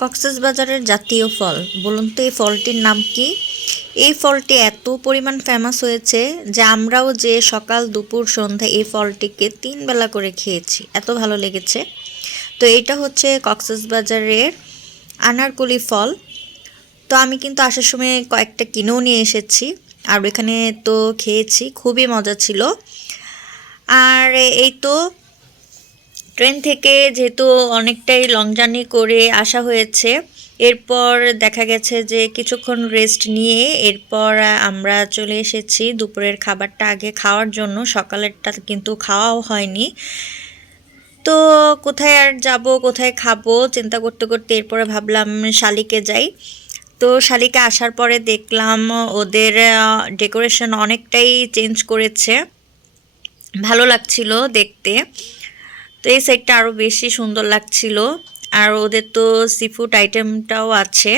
কক্সবাজারের জাতীয় ফল। বলুন তো এই ফলটির নাম কি? এই ফলটি এত পরিমাণ ফেমাস হয়েছে যে আমরাও যে সকাল দুপুর সন্ধ্যা এই ফলটিকে তিন বেলা করে খেয়েছি। এত ভালো লেগেছে। তো এটা হচ্ছে কক্সবাজারের আনারকলি ফল। তো আমি কিন্তু আসার সময় কয়েকটা কিনেও নিয়ে এসেছি। আর এখানে তো খেয়েছি, খুবই মজা ছিল। আর এই তো ট্রেন থেকে যেহেতু অনেকটাই লং জার্নি করে আসা হয়েছে, এরপর দেখা গেছে যে কিছুক্ষণ রেস্ট নিয়ে এরপর আমরা চলে এসেছি দুপুরের খাবারটা আগে খাওয়ার জন্য, সকালেরটা কিন্তু খাওয়াও হয়নি। তো কোথায় আর যাব, কোথায় খাব চিন্তা করতে করতে এরপরে ভাবলাম শালিকে যাই। তো শালিকে আসার পরে দেখলাম ওদের ডেকোরেশন অনেকটাই চেঞ্জ করেছে। ভালো লাগছিল দেখতে। তো এই সাইডটা আরও বেশি সুন্দর লাগছিল। আর ওদের তো সি ফুড আইটেমটাও আছে।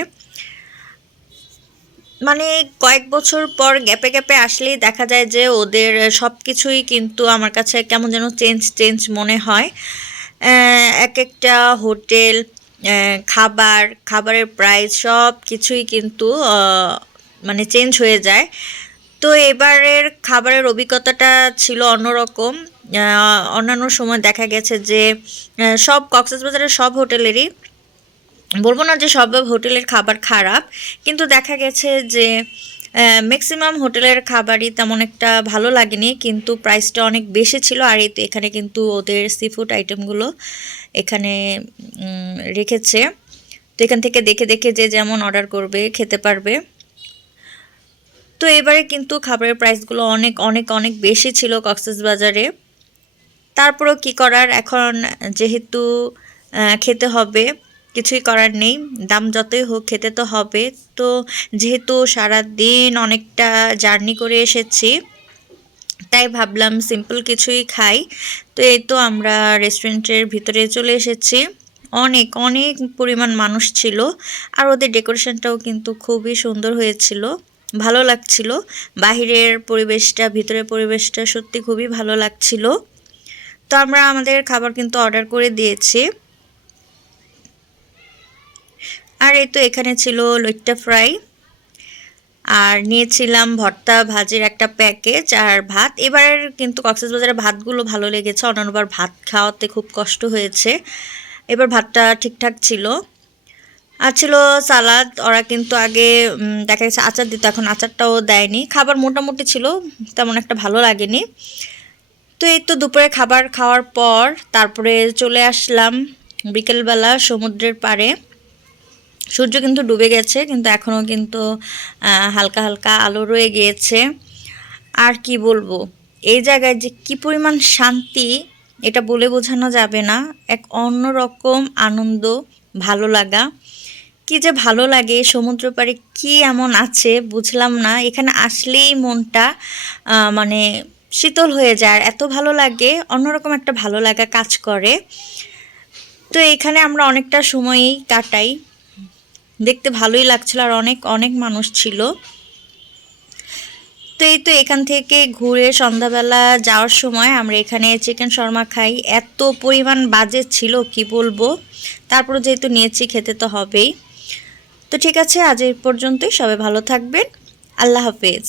মানে কয়েক বছর পর গ্যাপে গ্যাপে আসলেই দেখা যায় যে ওদের সব কিছুই কিন্তু আমার কাছে কেমন যেন চেঞ্জ চেঞ্জ মনে হয়। এক একটা হোটেল খাবার, খাবারের প্রাইস সব কিছুই কিন্তু মানে চেঞ্জ হয়ে যায়। তো এবারের খাবারের অভিজ্ঞতাটা ছিল অন্যরকম। অন্যান্য সময় দেখা গেছে যে সব কক্সবাজারের সব হোটেলেরই, বলব না যে সব হোটেলের খাবার খারাপ, কিন্তু দেখা গেছে যে ম্যাক্সিমাম হোটেলের খাবারই তেমন একটা ভালো লাগেনি, কিন্তু প্রাইসটা অনেক বেশি ছিল, আর এই তো এখানে কিন্তু ওদের সি ফুড আইটেমগুলো এখানে রেখেছে। তো এখান থেকে দেখে দেখে যে যেমন অর্ডার করবে, খেতে পারবে। তো এবারে কিন্তু খাবারের প্রাইসগুলো অনেক অনেক অনেক বেশি ছিল কক্সেস বাজারে তারপরও কি করার? এখন যেহেতু খেতে হবে, কিছুই করার নেই, দাম যতই হোক খেতে তো হবে। তো যেহেতু সারা দিন অনেকটা জার্নি করে এসেছি, তাই ভাবলাম সিম্পল কিছুই খাই। তো এই তো আমরা রেস্টুরেন্টের ভিতরে চলে এসেছি। অনেক অনেক পরিমাণ মানুষ ছিল, আর ওদের ডেকোরেশনটাও কিন্তু খুবই সুন্দর হয়েছিল, ভালো লাগছিল। বাহিরের পরিবেশটা, ভিতরের পরিবেশটা সত্যি খুবই ভালো লাগছিল। তো আমরা আমাদের খাবার কিন্তু অর্ডার করে দিয়েছি। আর এই তো এখানে ছিল লইট্টা ফ্রাই। আর নিয়েছিলাম ভর্তা ভাজির একটা প্যাকেজ আর ভাত। এবার কিন্তু কক্সবাজারের ভাতগুলো ভালো লেগেছে। অন্যান্যবার ভাত খাওয়াতে খুব কষ্ট হয়েছে। এবার ভাতটা ঠিকঠাক ছিল। আর ছিল সালাদ। ওরা কিন্তু আগে দেখা গেছে আচার দিত। এখন আচারটাও দেয়নি। খাবার মোটামুটি ছিল। তেমন একটা ভালো লাগেনি। তো এই তো দুপুরে খাবার খাওয়ার পর তারপরে চলে আসলাম বিকেলবেলা সমুদ্রের পাড়ে। সূর্য কিন্তু ডুবে গেছে, কিন্তু এখনও কিন্তু হালকা হালকা আলো রয়ে গিয়েছে। আর কি বলব, এই জায়গায় যে কি পরিমাণ শান্তি, এটা বলে বোঝানো যাবে না। এক অন্যরকম আনন্দ, ভালো লাগা। কি যে ভালো লাগে, সমুদ্র পাড়ে কি এমন আছে বুঝলাম না। এখানে আসলেই মনটা মানে শীতল হয়ে যায় এত ভালো লাগে, অন্যরকম একটা ভালো লাগা কাজ করে। তো এখানে আমরা অনেকটা সময়ই কাটাই। দেখতে ভালোই লাগছিল, আর অনেক অনেক মানুষ ছিল। তো এই তো এখান থেকে ঘুরে সন্ধ্যাবেলা যাওয়ার সময় আমরা এখানে চিকেন শর্মা খাই। এত পরিমাণ বাজে ছিল, কি বলব? তারপরে যেহেতু নিয়েছি, খেতে তো হবেই। তো ঠিক আছে, আজ এই পর্যন্তই। সবাই ভালো থাকবেন। আল্লাহ হাফেজ।